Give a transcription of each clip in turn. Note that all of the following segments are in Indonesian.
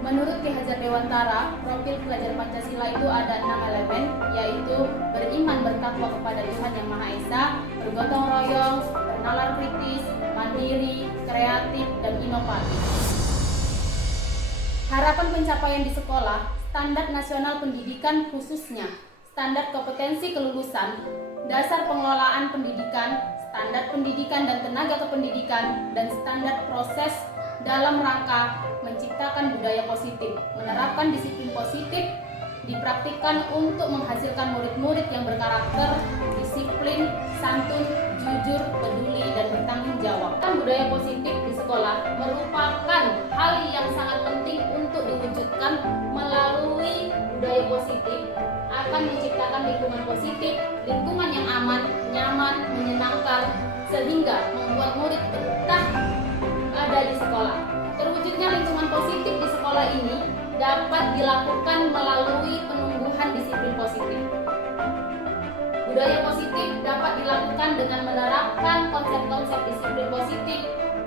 Menurut Ki Hajar Dewantara, profil pelajar Pancasila itu ada 6 elemen, yaitu beriman bertakwa kepada Tuhan Yang Maha Esa, bergotong royong, bernalar kritis, mandiri, kreatif, dan inovatif. Harapan pencapaian di sekolah, standar nasional pendidikan khususnya, standar kompetensi kelulusan, dasar pengelolaan pendidikan, standar pendidikan dan tenaga kependidikan, dan standar proses dalam rangka menciptakan budaya positif, menerapkan disiplin positif, dipraktikkan untuk menghasilkan murid-murid yang berkarakter, disiplin, santun, jujur, peduli, dan bertanggung jawab. Budaya positif di sekolah merupakan hal yang sangat penting untuk diwujudkan. Melalui budaya positif akan menciptakan lingkungan positif, lingkungan yang aman, nyaman, menyenangkan, sehingga membuat murid betah ada di sekolah. Terwujudnya lingkungan positif di sekolah ini dapat dilakukan melalui penumbuhan disiplin positif. Budaya positif dapat dilakukan dengan menerapkan konsep-konsep disiplin positif,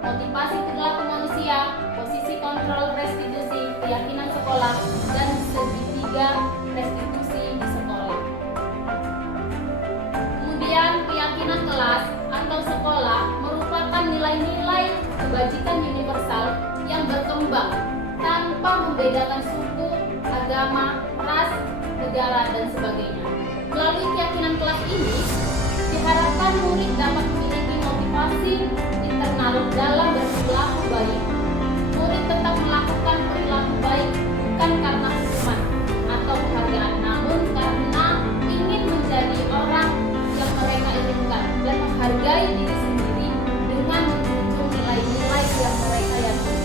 motivasi perilaku manusia, posisi kontrol restitusi, keyakinan sekolah, dan segitiga restitusi di sekolah. Kemudian keyakinan kelas atau sekolah merupakan nilai-nilai kebajikan universal yang berkembang tanpa membedakan suku, agama, ras, negara, dan sebagainya. Melalui keyakinan kelas ini, diharapkan murid dapat memiliki motivasi internal dalam berperilaku baik. Murid tetap melakukan perilaku baik bukan karena hukuman atau penghargaan, namun karena ingin menjadi orang yang mereka inginkan dan menghargai diri sendiri dengan menjunjung nilai-nilai yang mereka yakini.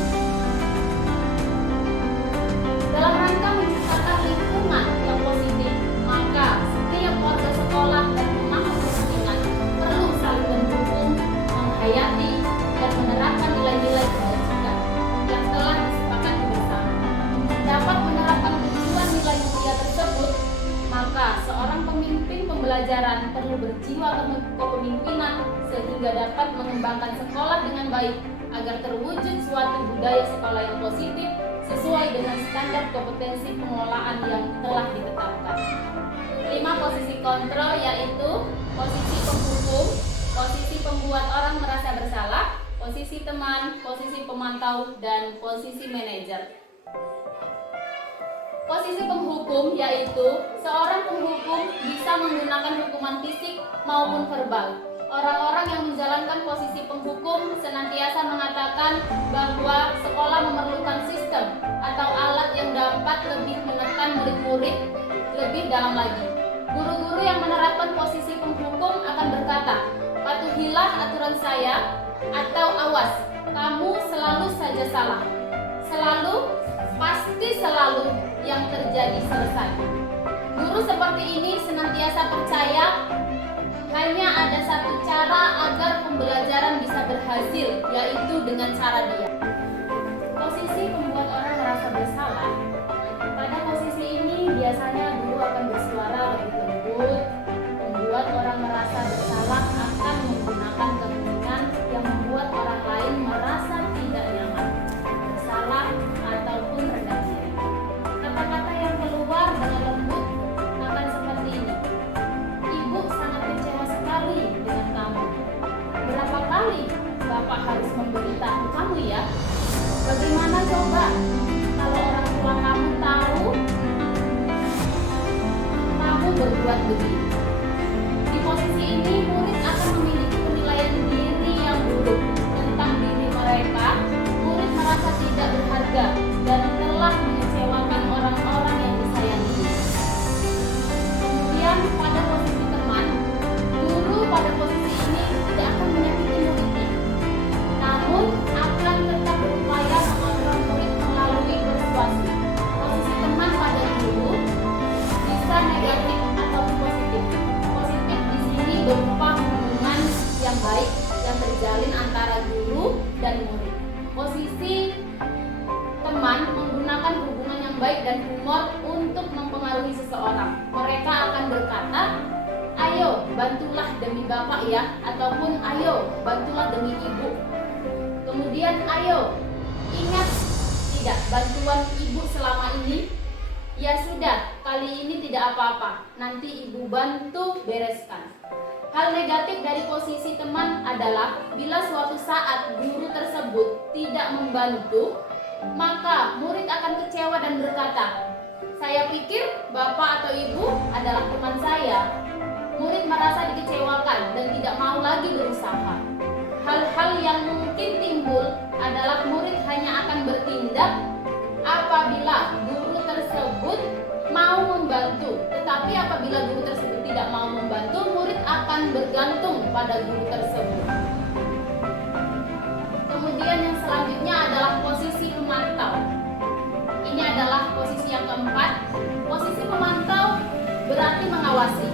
Dalam rangka menciptakan lingkungan yang positif, maka setiap warga sekolah dan pemangku kepentingan perlu saling mendukung, menghayati, dan menerapkan nilai-nilai kebajikan yang telah disepakati bersama. Dapat menerapkan tujuan nilai mulia tersebut, maka seorang pemimpin pembelajaran perlu berjiwa kepemimpinan sehingga dapat mengembangkan sekolah dengan baik agar terwujud suatu budaya sekolah yang positif sesuai dengan standar kompetensi pengelolaan yang telah ditetapkan. 5 posisi kontrol yaitu posisi penghukum, posisi pembuat orang merasa bersalah, posisi teman, posisi pemantau, dan posisi manajer. Posisi penghukum yaitu seorang penghukum bisa menggunakan hukuman fisik maupun verbal. Orang-orang yang menjalankan posisi penghukum senantiasa mengatakan bahwa sekolah memerlukan sistem atau alat yang dapat lebih menekan murid-murid lebih dalam lagi. Guru-guru yang menerapkan posisi penghukum akan berkata, "Patuhilah aturan saya," atau "Awas, kamu selalu saja salah." Selalu, pasti selalu yang terjadi selesai. Guru seperti ini senantiasa percaya hanya ada satu cara agar pembelajaran bisa berhasil, yaitu dengan cara dia. Posisi pembuat orang merasa bersalah. Pada posisi ini biasanya guru akan bersuara lebih lembut, membuat orang merasa bersalah akan menggunakan kemungkinan yang membuat orang lain merasa tidak nyaman, bersalah, ataupun rendah diri. Kata-kata yang keluar dengan lembut akan seperti ini. "Ibu sangat kecewa sekali dengan kamu. Berapa kali Bapak harus memberitahu kamu ya? Bagaimana coba kalau orang tua kamu tahu kamu berbuat begini?" Di posisi ini murid akan memiliki penilaian diri yang buruk tentang diri mereka. Murid merasa tidak berharga dan telah mengecewakan orang-orang yang disayangi. Kemudian pada posisi teman, guru pada posisi ini tidak akan menyakiti muridnya, namun akan tetap berupaya mengontrol murid melalui persuasi. Posisi teman pada guru bisa negatif atau positif. Positif di sini berupa hubungan yang baik yang terjalin antara guru dan murid. Posisi teman menggunakan hubungan yang baik dan humor untuk mempengaruhi seseorang. Mereka akan berkata, "Ayo, bantulah demi Bapak ya," ataupun "Ayo, bantulah demi Ibu." Kemudian, "Ayo, ingat, tidak bantuan ibu selama ini? Ya sudah, kali ini tidak apa-apa, nanti ibu bantu bereskan. Hal negatif dari posisi teman adalah bila suatu saat guru tersebut tidak membantu, maka murid akan kecewa dan berkata, "Saya pikir bapak atau ibu adalah teman saya." Murid merasa dikecewakan dan tidak mau lagi berusaha. Hal-hal yang mungkin timbul adalah murid hanya akan bertindak apabila guru tersebut mau membantu. Tetapi apabila guru tersebut tidak mau membantu, murid akan bergantung pada guru tersebut. Kemudian yang selanjutnya adalah posisi pemantau. Ini adalah posisi yang keempat. Posisi pemantau berarti mengawasi.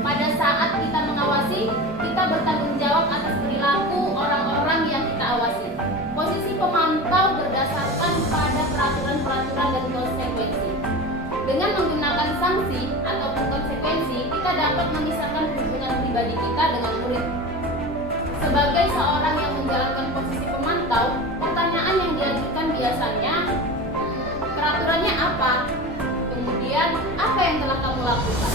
Pada saat kita mengawasi, kita bertanggung jawab atas perilaku orang-orang yang kita awasi. Posisi pemantau berdasarkan pada peraturan-peraturan dan konsekuensi. Dengan menggunakan sanksi ataupun konsekuensi, kita dapat memisahkan hubungan pribadi kita dengan murid. Sebagai seorang yang menjalankan posisi pemantau, pertanyaan yang diajukan biasanya, peraturannya apa? Kemudian, apa yang telah kamu lakukan?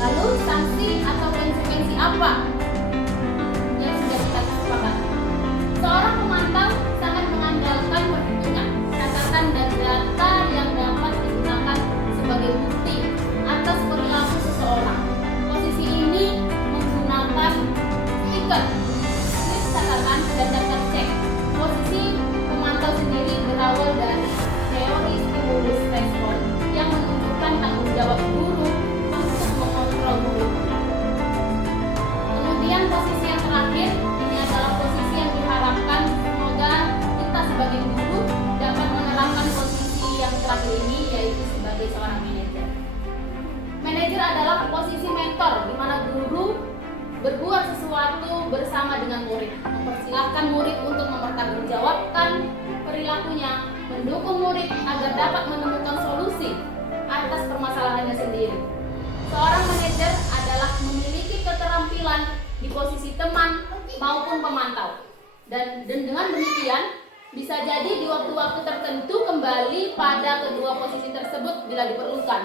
Lalu, sanksi atau konsekuensi apa yang sudah kita sepakati? Seorang pemantau sangat mengandalkan perhitungan, catatan dan data yang dapat digunakan sebagai bukti atas perilaku seseorang. Posisi ini menggunakan stiker, slip catatan, dan daftar cek. Posisi pemantau sendiri berawal dari teori stimulus respon yang menunjukkan tanggung jawab guru untuk mengontrol murid. Kemudian posisi yang terakhir, ini adalah posisi yang diharapkan semoga kita sebagai guru dapat menerapkan posisi yang terakhir ini, yaitu sebagai seorang manajer. Manajer adalah posisi mentor di mana guru berbuat sesuatu bersama dengan murid, mempersilahkan murid untuk mempertanggungjawabkan perilakunya, mendukung murid agar dapat menemukan solusi atas permasalahannya sendiri. Seorang manajer adalah memiliki keterampilan di posisi teman maupun pemantau. Dan dengan demikian, bisa jadi di waktu-waktu tertentu kembali pada kedua posisi tersebut bila diperlukan.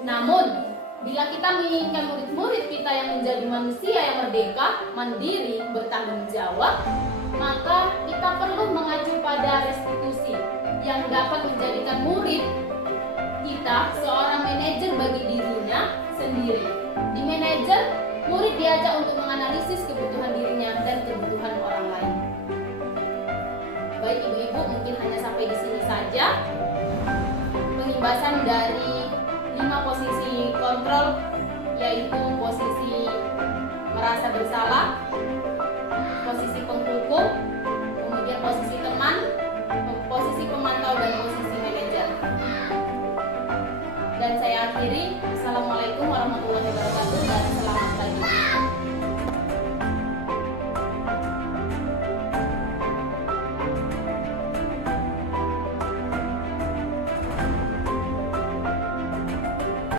Namun, bila kita menginginkan murid-murid kita yang menjadi manusia yang merdeka, mandiri, bertanggung jawab, maka kita perlu mengacu pada restitusi yang dapat menjadikan murid kita seorang manajer bagi dirinya sendiri. Di manajer, murid diajak untuk menganalisis kebutuhan dirinya dan kebutuhan orang lain. Baik ibu-ibu, mungkin hanya sampai di sini saja pembahasan dari 5 posisi kontrol, yaitu posisi merasa bersalah, posisi penghukum, kemudian posisi teman, posisi pemantau, dan posisi manajer. Dan saya akhiri, Assalamualaikum warahmatullahi wabarakatuh dan selamat pagi.